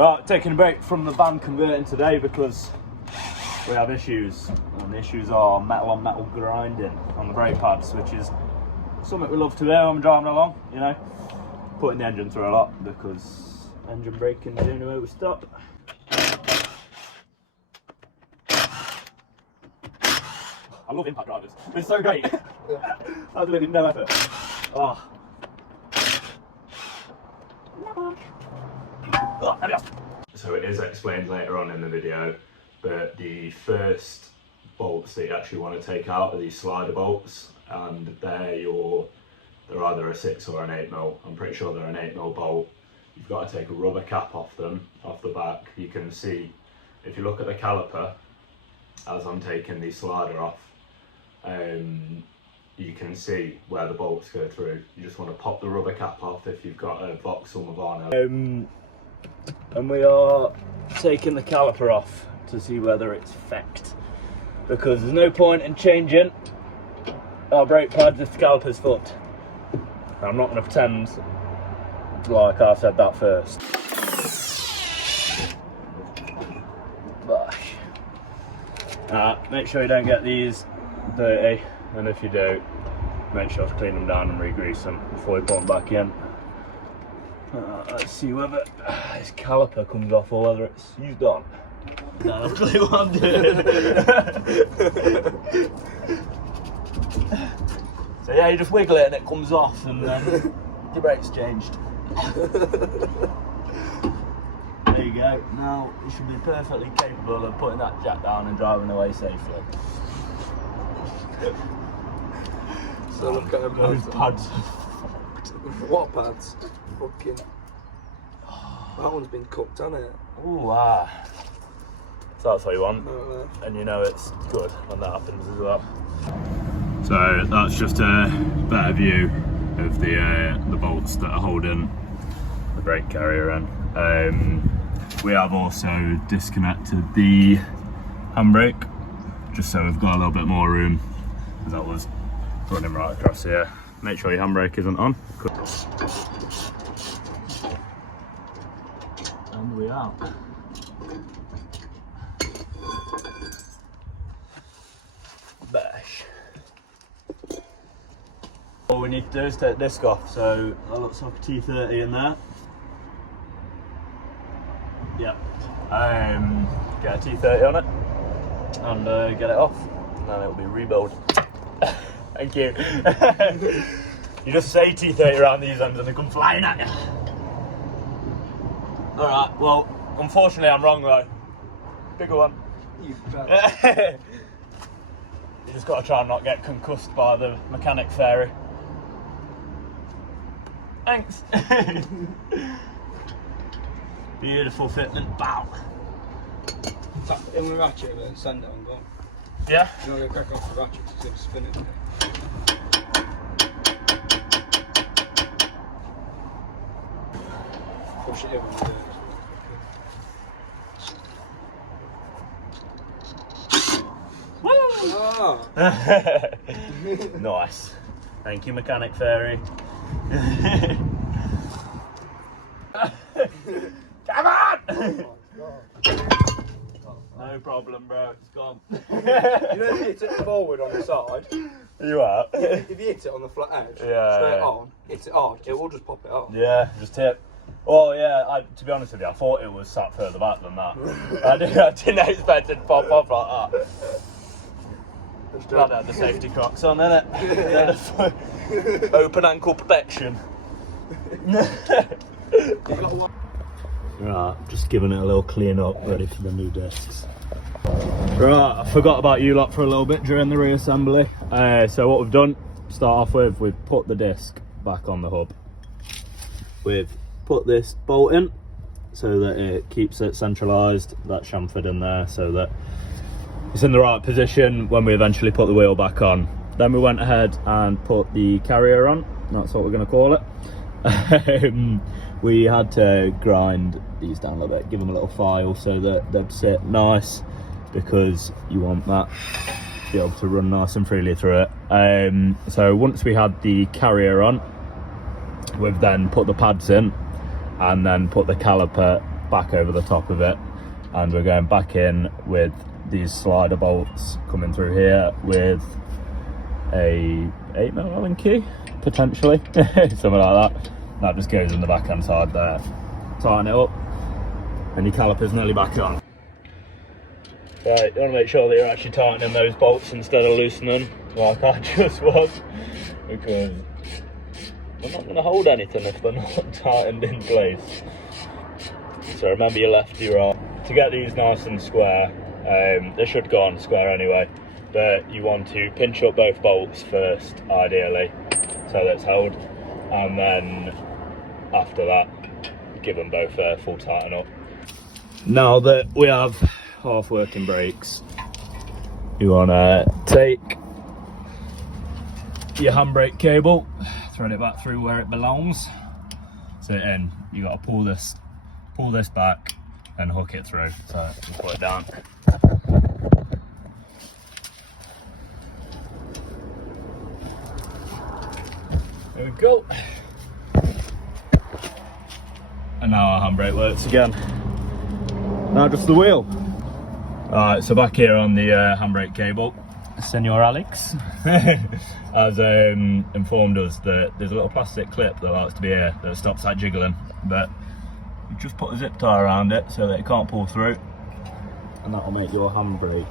Right, taking a break from the van converting today because we have issues, and the issues are metal on metal grinding on the brake pads, which is something we love to do when I'm driving along, you know, putting the engine through a lot because engine braking is the only way we stop. I love impact drivers, it's so great. Absolutely no effort. Oh. Oh, there we are. So it is explained later on in the video, but the first bolts that you actually want to take out are these slider bolts, and they're either a 6 or an 8mm. I'm pretty sure they're an 8mm bolt. You've got to take a rubber cap off them, off the back. You can see, if you look at the caliper, as I'm taking the slider off, you can see where the bolts go through. You just want to pop the rubber cap off if you've got a Vauxhall Movano. And we are taking the caliper off to see whether it's fecked, because there's no point in changing our brake pads if the caliper's fucked. I'm not going to pretend like I said that first. Make sure you don't get these dirty, and if you do, make sure to clean them down and re-grease them before you put them back in. Let's see whether this caliper comes off or whether it's used on. I don't have a clue what I'm doing. So yeah, you just wiggle it and it comes off, and then your brake's changed. There you go. Now you should be perfectly capable of putting that jack down and driving away safely. So look at those pads. What pads? Fucking. That one's been cooked, hasn't it? Ooh, wow. So that's what you want. And you know it's good when that happens as well. So that's just a better view of the bolts that are holding the brake carrier in. We have also disconnected the handbrake, just so we've got a little bit more room. That was running right across here. Make sure your handbrake isn't on. And we are. Bash. All we need to do is take the disc off, so that looks like a T30 in there. Yep. Get a T30 on it and get it off, and then it'll be rebuilt. Thank you. You just say T30 around these ends and they come flying at you. Alright, well, unfortunately I'm wrong though. Bigger one. You bet. You just got to try and not get concussed by the mechanic fairy. Thanks. Beautiful fitment. Bow. I'm gonna ratchet it and send it and go. Yeah? I'm gonna crack off the ratchet to spin it. Push it in when you do it. Woo! Nice. Thank you, mechanic fairy. Come on! Oh my God. No problem, bro. It's gone. You know, if you hit it forward on the side. You are? If you hit it on the flat edge, straight on, hit it hard, it will just pop it off. Yeah, just tip. Oh yeah, to be honest with you, I thought it was sat further back than that. I didn't expect it to pop off like that. Glad I had the safety Crocs on, innit? Yeah. Open ankle protection. Right, just giving it a little clean up, ready for the new discs. Right, I forgot about you lot for a little bit during the reassembly. So what we've done, start off with, we've put the disc back on the hub. We've put this bolt in so that it keeps it centralised, that chamfered in there, so that it's in the right position when we eventually put the wheel back on. Then we went ahead and put the carrier on, that's what we're going to call it. We had to grind these down a little bit, give them a little file so that they'd sit nice, because you want that to be able to run nice and freely through it. So once we had the carrier on, we've then put the pads in and then put the caliper back over the top of it, and we're going back in with these slider bolts coming through here with a 8mm Allen key, potentially, something like that. That just goes in the back hand side there. Tighten it up, and your caliper's nearly back on. Right, you want to make sure that you're actually tightening those bolts instead of loosening like I just was, because they're not going to hold anything if they're not tightened in place. So remember your left, your right. To get these nice and square, they should go on square anyway, but you want to pinch up both bolts first, ideally, so that it's held, and then after that, give them both a full tighten up. Now that we have half working brakes, you want to take your handbrake cable, thread it back through where it belongs. So then you got to pull this back and hook it through. So just put it down. There we go. And now our handbrake works again. Now just the wheel. Alright, so back here on the handbrake cable, Senor Alex has informed us that there's a little plastic clip that likes to be here that stops that jiggling, but you just put a zip tie around it so that it can't pull through, and that will make your handbrake